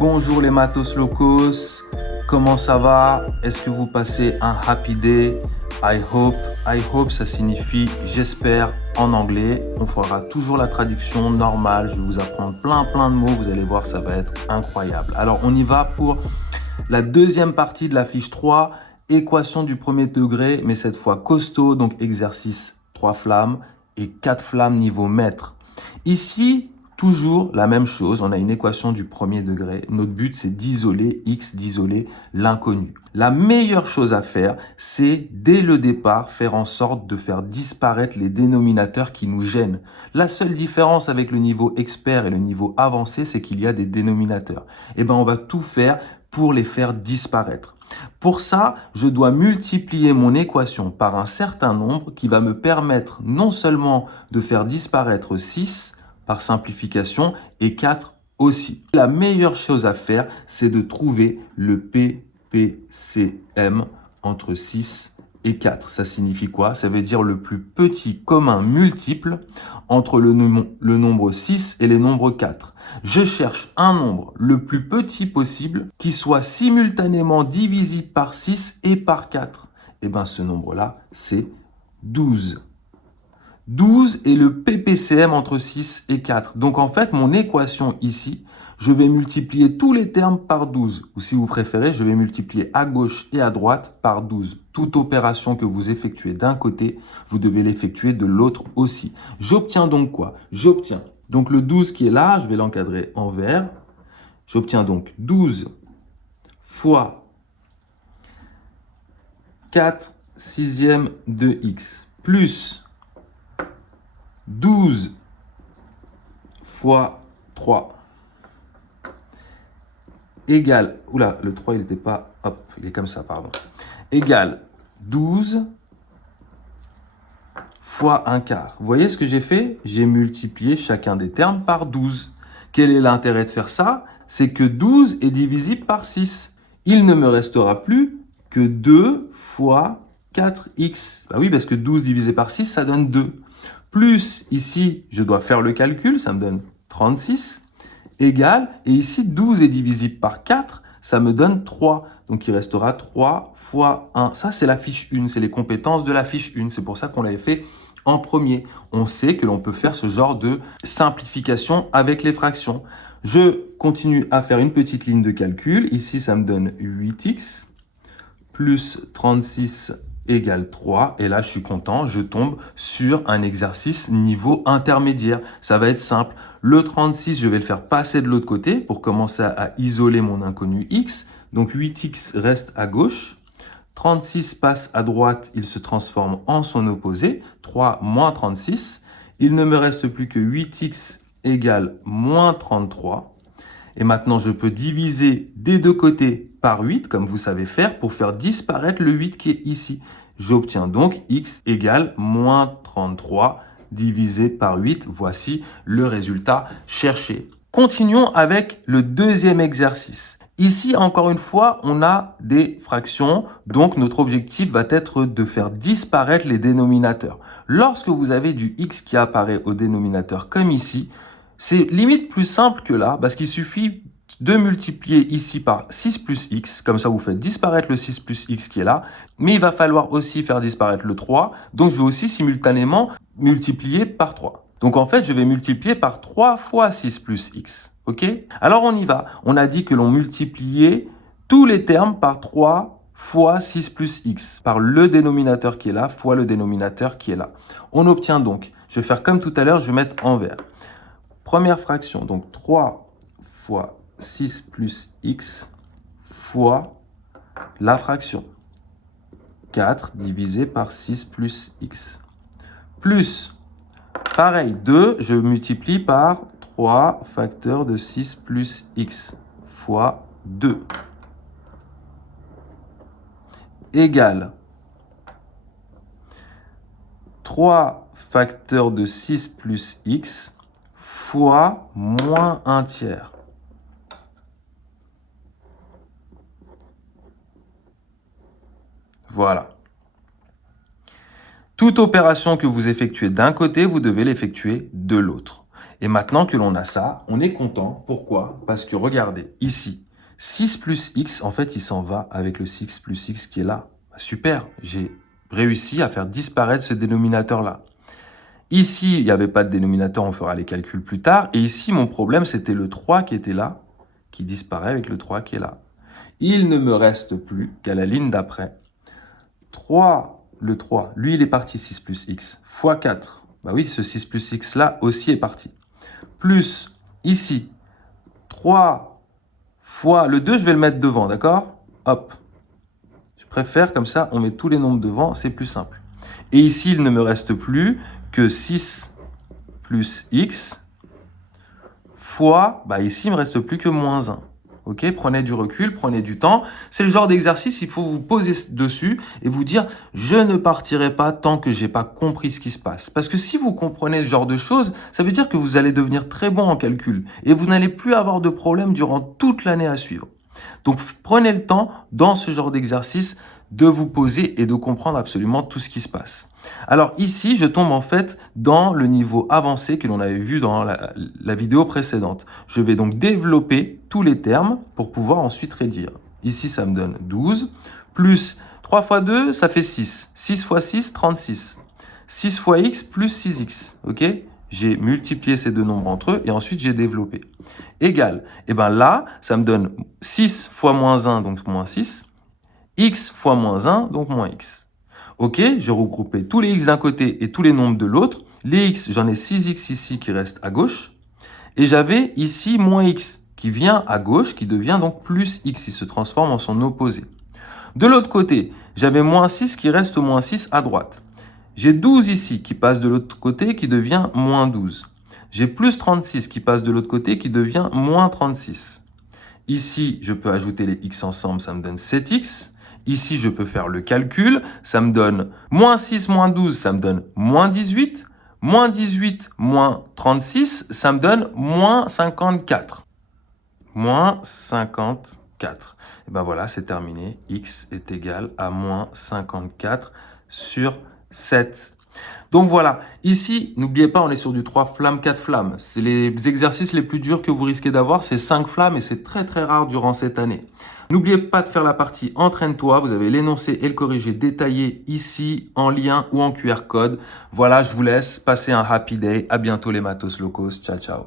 Bonjour les matos locos, comment ça va? Est-ce que vous passez un happy day? I hope. I hope, ça signifie j'espère en anglais. On fera toujours la traduction normale. Je vais vous apprendre plein de mots. Vous allez voir, ça va être incroyable. Alors, on y va pour la deuxième partie de la fiche 3, équation du premier degré, mais cette fois costaud, donc exercice 3 flammes et 4 flammes niveau mètre. Ici, toujours la même chose, on a une équation du premier degré. Notre but, c'est d'isoler x, d'isoler l'inconnu. La meilleure chose à faire, c'est dès le départ, faire en sorte de faire disparaître les dénominateurs qui nous gênent. La seule différence avec le niveau expert et le niveau avancé, c'est qu'il y a des dénominateurs. Eh bien, on va tout faire pour les faire disparaître. Pour ça, je dois multiplier mon équation par un certain nombre qui va me permettre non seulement de faire disparaître 6 par simplification et 4 aussi. La meilleure chose à faire, c'est de trouver le PPCM entre 6 et 4. Ça signifie quoi? Ça veut dire le plus petit commun multiple entre le nombre 6 et les nombres 4. Je cherche un nombre le plus petit possible qui soit simultanément divisible par 6 et par 4. Et bien ce nombre-là, c'est 12. 12 est le PPCM entre 6 et 4. Donc en fait, mon équation ici, je vais multiplier tous les termes par 12. Ou si vous préférez, je vais multiplier à gauche et à droite par 12. Toute opération que vous effectuez d'un côté, vous devez l'effectuer de l'autre aussi. J'obtiens donc quoi? J'obtiens donc le 12 qui est là, je vais l'encadrer en vert. J'obtiens donc 12 fois 4 sixièmes de x plus 12 fois 3 égale, oula, le 3 il n'était pas, hop, il est comme ça, pardon, égale 12 fois 1 quart. Vous voyez ce que j'ai fait? J'ai multiplié chacun des termes par 12. Quel est l'intérêt de faire ça? C'est que 12 est divisible par 6. Il ne me restera plus que 2 fois 4x. Bah oui, parce que 12 divisé par 6, ça donne 2. Plus, ici, je dois faire le calcul, ça me donne 36, égale, et ici, 12 est divisible par 4, ça me donne 3. Donc, il restera 3 fois 1. Ça, c'est la fiche 1, c'est les compétences de la fiche 1. C'est pour ça qu'on l'avait fait en premier. On sait que l'on peut faire ce genre de simplification avec les fractions. Je continue à faire une petite ligne de calcul. Ici, ça me donne 8x plus 36 égale 3. Et là, je suis content, je tombe sur un exercice niveau intermédiaire. Ça va être simple. Le 36, je vais le faire passer de l'autre côté pour commencer à isoler mon inconnu x. Donc 8x reste à gauche. 36 passe à droite, il se transforme en son opposé. 3 moins 36. Il ne me reste plus que 8x égale moins 33. Et maintenant, je peux diviser des deux côtés par 8, comme vous savez faire, pour faire disparaître le 8 qui est ici. J'obtiens donc x égale moins 33 divisé par 8. Voici le résultat cherché. Continuons avec le deuxième exercice. Ici, encore une fois, on a des fractions, donc notre objectif va être de faire disparaître les dénominateurs. Lorsque vous avez du x qui apparaît au dénominateur comme ici, c'est limite plus simple que là, parce qu'il suffit de multiplier ici par 6 plus x, comme ça vous faites disparaître le 6 plus x qui est là, mais il va falloir aussi faire disparaître le 3, donc je vais aussi simultanément multiplier par 3. Donc en fait, je vais multiplier par 3 fois 6 plus x, ok? Alors on y va, on a dit que l'on multipliait tous les termes par 3 fois 6 plus x, par le dénominateur qui est là, fois le dénominateur qui est là. On obtient donc, je vais faire comme tout à l'heure, je vais mettre en vert. Première fraction, donc 3 fois 6 plus x fois la fraction 4 divisé par 6 plus x. Plus, pareil, 2, je multiplie par 3 facteurs de 6 plus x fois 2 égale 3 facteurs de 6 plus x fois moins 1 tiers. Voilà. Toute opération que vous effectuez d'un côté, vous devez l'effectuer de l'autre. Et maintenant que l'on a ça, on est content. Pourquoi? Parce que regardez, ici, 6 plus x, en fait, il s'en va avec le 6 plus x qui est là. Super, j'ai réussi à faire disparaître ce dénominateur-là. Ici, il n'y avait pas de dénominateur, on fera les calculs plus tard. Et ici, mon problème, c'était le 3 qui était là, qui disparaît avec le 3 qui est là. Il ne me reste plus qu'à la ligne d'après. 3, le 3, lui, il est parti 6 plus x, fois 4. Bah oui, ce 6 plus x là aussi est parti. Plus, ici, 3 fois le 2, je vais le mettre devant, d'accord? Hop. Je préfère, comme ça, on met tous les nombres devant, c'est plus simple. Et ici, il ne me reste plus que 6 plus x fois, bah ici, il ne me reste plus que moins 1. Ok, prenez du recul, prenez du temps. C'est le genre d'exercice, il faut vous poser dessus et vous dire « Je ne partirai pas tant que j'ai pas compris ce qui se passe ». Parce que si vous comprenez ce genre de choses, ça veut dire que vous allez devenir très bon en calcul et vous n'allez plus avoir de problème durant toute l'année à suivre. Donc, prenez le temps, dans ce genre d'exercice, de vous poser et de comprendre absolument tout ce qui se passe. Alors ici, je tombe en fait dans le niveau avancé que l'on avait vu dans la vidéo précédente. Je vais donc développer tous les termes pour pouvoir ensuite réduire. Ici, ça me donne 12, plus 3 fois 2, ça fait 6. 6 fois 6, 36. 6 fois x plus 6x, ok? J'ai multiplié ces deux nombres entre eux et ensuite j'ai développé. Égal, et bien là, ça me donne 6 fois moins 1, donc moins 6, x fois moins 1, donc moins x. Ok, je regroupais tous les x d'un côté et tous les nombres de l'autre. Les x, j'en ai 6x ici qui reste à gauche. Et j'avais ici moins x qui vient à gauche, qui devient donc plus x, il se transforme en son opposé. De l'autre côté, j'avais moins 6 qui reste moins 6 à droite. J'ai 12 ici qui passe de l'autre côté qui devient moins 12. J'ai plus 36 qui passe de l'autre côté qui devient moins 36. Ici, je peux ajouter les x ensemble, ça me donne 7x. Ici, je peux faire le calcul, ça me donne moins 6 moins 12, ça me donne moins 18. Moins 18 moins 36, ça me donne moins 54. Moins 54. Et ben voilà, c'est terminé. X est égal à moins 54 sur 7. Donc voilà, ici, n'oubliez pas, on est sur du 3 flammes, 4 flammes. C'est les exercices les plus durs que vous risquez d'avoir, c'est 5 flammes et c'est très très rare durant cette année. N'oubliez pas de faire la partie entraîne-toi, vous avez l'énoncé et le corrigé détaillé ici, en lien ou en QR code. Voilà, je vous laisse, passez un happy day, à bientôt les matos locaux, ciao ciao.